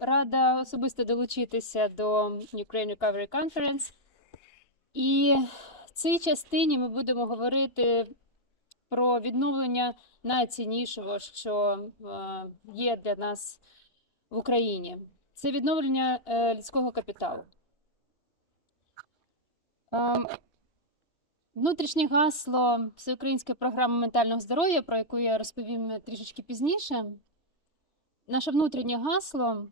рада особисто долучитися до Ukraine Recovery Conference. І в цій частині ми будемо говорити про відновлення найціннішого, що е, є для нас в Україні. Це відновлення е, людського капіталу. Ем, Внутрішнє гасло Всеукраїнської програми ментального здоров'я, про яку я розповім трішечки пізніше. Наше внутрішнє гасло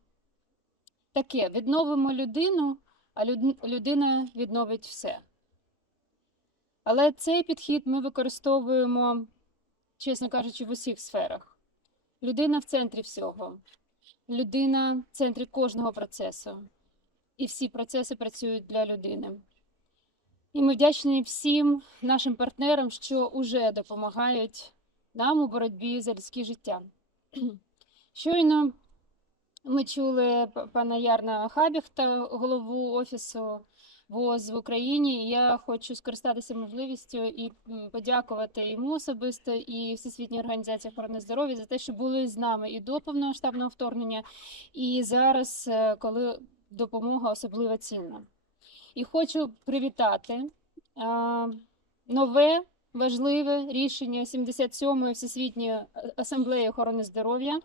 таке: відновимо людину, а людина відновить все. Але цей підхід ми використовуємо, чесно кажучи, в усіх сферах. Людина в центрі всього, людина в центрі кожного процесу. І всі процеси працюють для людини. І ми вдячні всім нашим партнерам, що вже допомагають нам у боротьбі за людське життя. Щойно ми чули пана Ярна Хабіхта, голову офісу ВОЗ в Україні. Я хочу скористатися можливістю і подякувати йому особисто і Всесвітній організації охорони здоров'я за те, що були з нами і до повномасштабного вторгнення, і зараз, е, коли допомога особливо цінна. І хочу привітати нове важливе рішення 77-ї Всесвітньої асамблеї охорони здоров'я.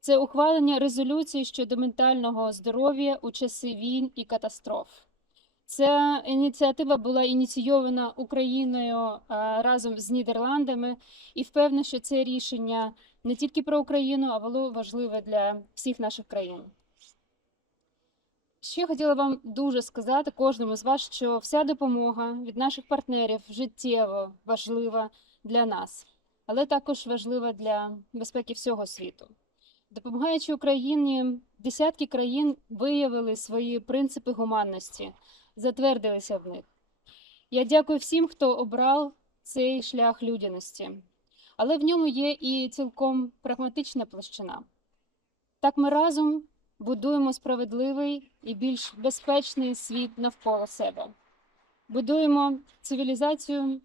Це ухвалення резолюції щодо ментального здоров'я у часи війн і катастроф. Ця ініціатива була ініційована Україною а, разом з Нідерландами, і впевнена, що це рішення не тільки про Україну, а було важливе для всіх наших країн. Ще хотіла вам дуже сказати кожному з вас, що вся допомога від наших партнерів життєво важлива для нас, але також важлива для безпеки всього світу. Допомагаючи Україні, десятки країн виявили свої принципи гуманності, затвердилися в них. Я дякую всім, хто обрав цей шлях людяності, але в ньому є і цілком прагматична площина. Так ми разом будуємо справедливий і більш безпечний світ навколо себе. Будуємо цивілізацію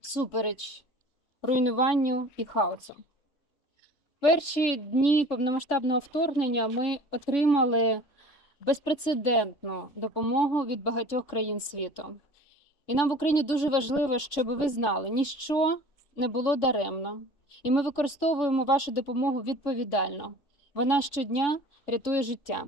супереч руйнуванню і хаосу. Перші дні повномасштабного вторгнення ми отримали безпрецедентну допомогу від багатьох країн світу. І нам в Україні дуже важливо, щоб ви знали, ніщо не було даремно. І ми використовуємо вашу допомогу відповідально. Вона щодня рятує життя.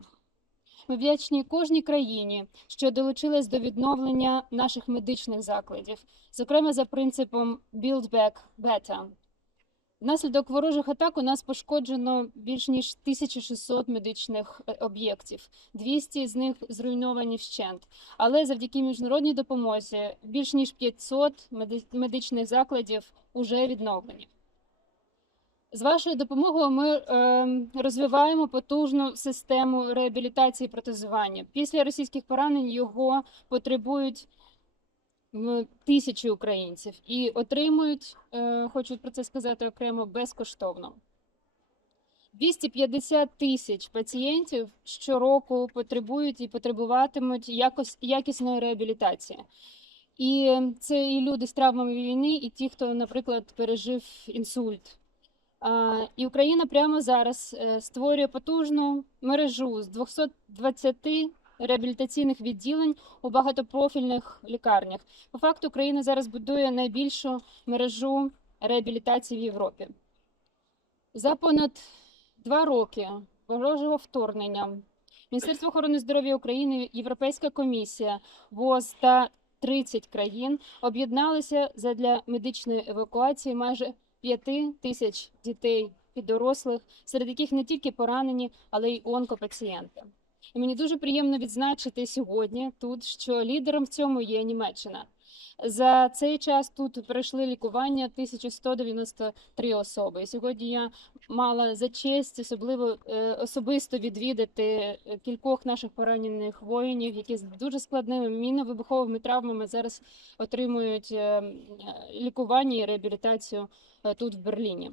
Ми вдячні кожній країні, що долучилась до відновлення наших медичних закладів, зокрема за принципом Build Back Better. Внаслідок ворожих атак у нас пошкоджено більш ніж 1600 медичних е, об'єктів, 200 з них зруйновані вщент. Але завдяки міжнародній допомозі більш ніж 500 медичних закладів уже відновлені. З вашою допомогою ми е, розвиваємо потужну систему реабілітації протезування. Після російських поранень його потребують тисячі українців і отримують, е, хочу про це сказати окремо, безкоштовно. 250 тисяч пацієнтів щороку потребують і потребуватимуть якось, якісної реабілітації. І це і люди з травмами війни, і ті, хто, наприклад, пережив інсульт. І Україна прямо зараз е, створює потужну мережу з 220 реабілітаційних відділень у багатопрофільних лікарнях. По факту Україна зараз будує найбільшу мережу реабілітації в Європі. За понад два роки ворожого вторгнення Міністерство охорони здоров'я України, Європейська комісія, ВОЗ та 30 країн об'єдналися задля медичної евакуації майже 5 тисяч дітей і дорослих, серед яких не тільки поранені, але й онкопацієнти. І мені дуже приємно відзначити сьогодні тут, що лідером в цьому є Німеччина. За цей час тут пройшли лікування 1193 особи. Сьогодні я мала за честь особливо е, особисто відвідати е, кількох наших поранених воїнів, які з дуже складними мінно-вибуховими травмами зараз отримують е, лікування і реабілітацію тут в Берліні.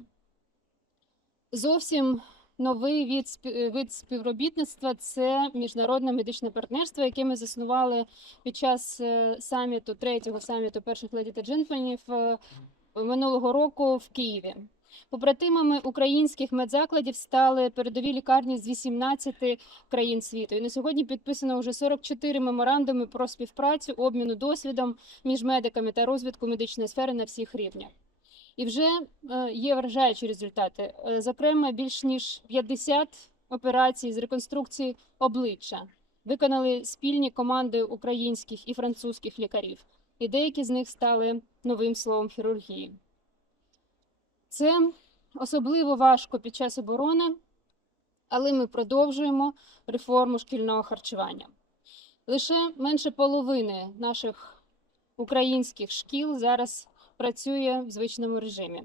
Зовсім новий від, спі- вид співробітництва це міжнародне медичне партнерство, яке ми заснували під час е, саміту, третього саміту перших леді та джентльменів е, минулого року в Києві. Побратимами українських медзакладів стали передові лікарні з 18 країн світу. І на сьогодні підписано вже 44 меморандуми про співпрацю, обміну досвідом між медиками та розвитку медичної сфери на всіх рівнях. І вже е, є вражаючі результати. Е, Зокрема, більш ніж 50 операцій з реконструкції обличчя виконали спільні команди українських і французьких лікарів, і деякі з них стали новим словом хірургії. Це особливо важко під час оборони, але ми продовжуємо реформу шкільного харчування. Лише менше половини наших українських шкіл зараз працює в звичному режимі.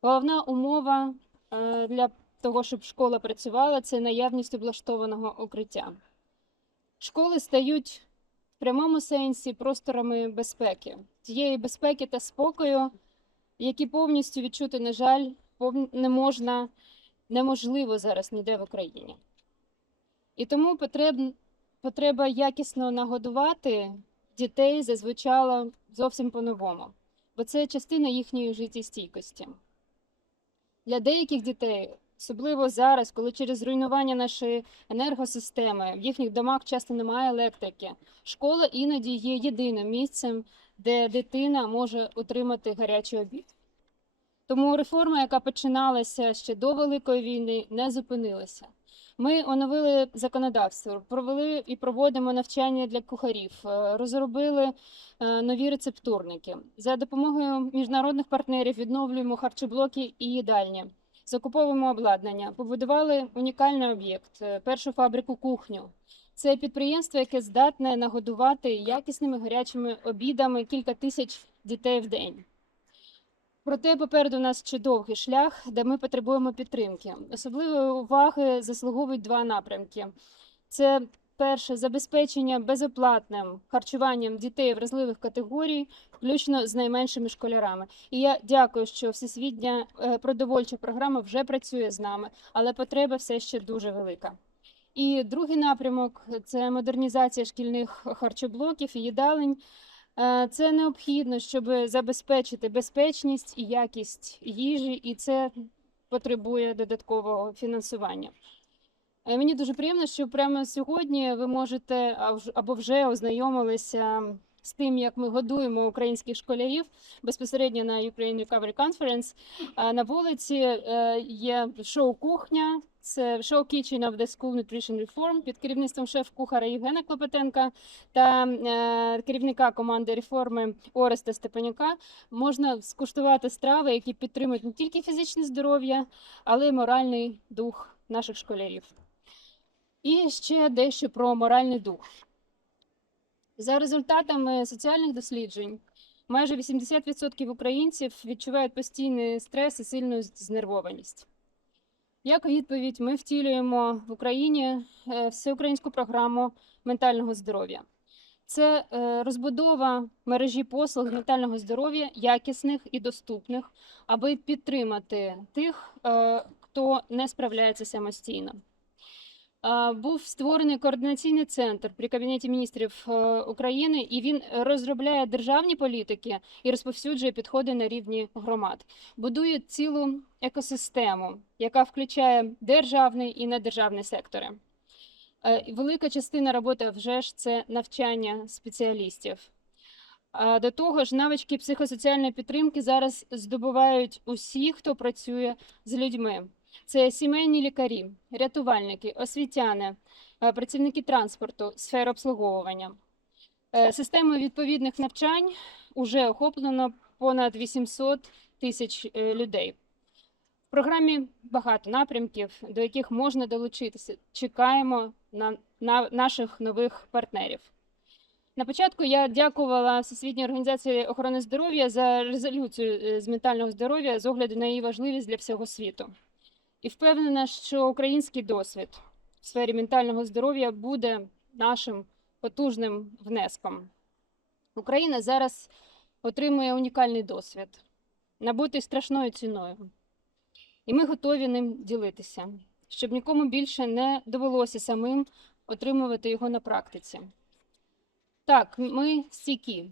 Головна умова е, для того, щоб школа працювала, це наявність облаштованого укриття. Школи стають в прямому сенсі просторами безпеки, тієї безпеки та спокою, які повністю відчути, на жаль, не можна, неможливо зараз ніде в Україні. І тому потреб, потреба якісно нагодувати дітей зазвучала зовсім по-новому, бо це частина їхньої життєстійкості. Для деяких дітей, особливо зараз, коли через руйнування нашої енергосистеми в їхніх домах часто немає електрики, школа іноді є єдиним місцем, де дитина може отримати гарячий обід. Тому реформа, яка починалася ще до Великої війни, не зупинилася. Ми оновили законодавство, провели і проводимо навчання для кухарів, е, розробили е, нові рецептурники. За допомогою міжнародних партнерів відновлюємо харчоблоки і їдальні, закуповуємо обладнання, побудували унікальний об'єкт, е, першу фабрику кухню. Це підприємство, яке здатне нагодувати якісними гарячими обідами кілька тисяч дітей в день. Проте попереду нас ще довгий шлях, де ми потребуємо підтримки. Особливої уваги заслуговують два напрямки: це перше забезпечення безоплатним харчуванням дітей вразливих категорій, включно з найменшими школярами. І я дякую, що всесвітня е, продовольча програма вже працює з нами, але потреба все ще дуже велика. І другий напрямок це модернізація шкільних харчоблоків і їдалень. Е, Це необхідно, щоб забезпечити безпечність і якість їжі, і це потребує додаткового фінансування. Е, Мені дуже приємно, що прямо сьогодні ви можете або вже ознайомилися з тим, як ми годуємо українських школярів безпосередньо на Ukraine Recovery Conference. На вулиці е, є шоу кухня. Це Show Kitchen of the School Nutrition Reform під керівництвом шеф-кухара Євгена Клопотенка та е, керівника команди реформи Ореста Степанюка. Можна скуштувати страви, які підтримують не тільки фізичне здоров'я, але й моральний дух наших школярів. І ще дещо про моральний дух. За результатами соціальних досліджень, майже 80% українців відчувають постійний стрес і сильну знервованість. Як відповідь, ми втілюємо в Україні е, всеукраїнську програму ментального здоров'я. Це е, розбудова мережі послуг ментального здоров'я, якісних і доступних, аби підтримати тих, е, хто не справляється самостійно. Був створений координаційний центр при Кабінеті міністрів е, України, і він розробляє державні політики і розповсюджує підходи на рівні громад, будує цілу екосистему, яка включає державний і недержавний сектори. Е, Велика частина роботи вже ж це навчання спеціалістів. До того ж, навички психосоціальної підтримки зараз здобувають усі, хто працює з людьми. Це сімейні лікарі, рятувальники, освітяни, е, працівники транспорту, сфери обслуговування. Е, Системою відповідних навчань вже охоплено понад 800 тисяч е, людей. В програмі багато напрямків, до яких можна долучитися. Чекаємо на, на наших нових партнерів. На початку я дякувала Всесвітній організації охорони здоров'я за резолюцію з ментального здоров'я з огляду на її важливість для всього світу. І впевнена, що український досвід в сфері ментального здоров'я буде нашим потужним внеском. Україна зараз отримує унікальний досвід, набутий страшною ціною. І ми готові ним ділитися, щоб нікому більше не довелося самим отримувати його на практиці. Так, ми стійкі,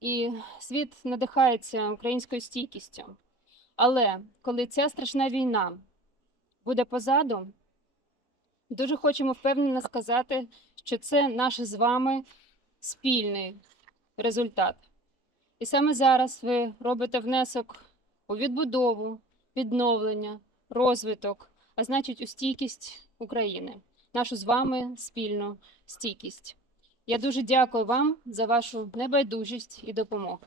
і світ надихається українською стійкістю. Але коли ця страшна війна буде позаду, дуже хочемо впевнено сказати, що це наш з вами спільний результат. І саме зараз ви робите внесок у відбудову, відновлення, розвиток, а значить, у стійкість України, нашу з вами спільну стійкість. Я дуже дякую вам за вашу небайдужість і допомогу.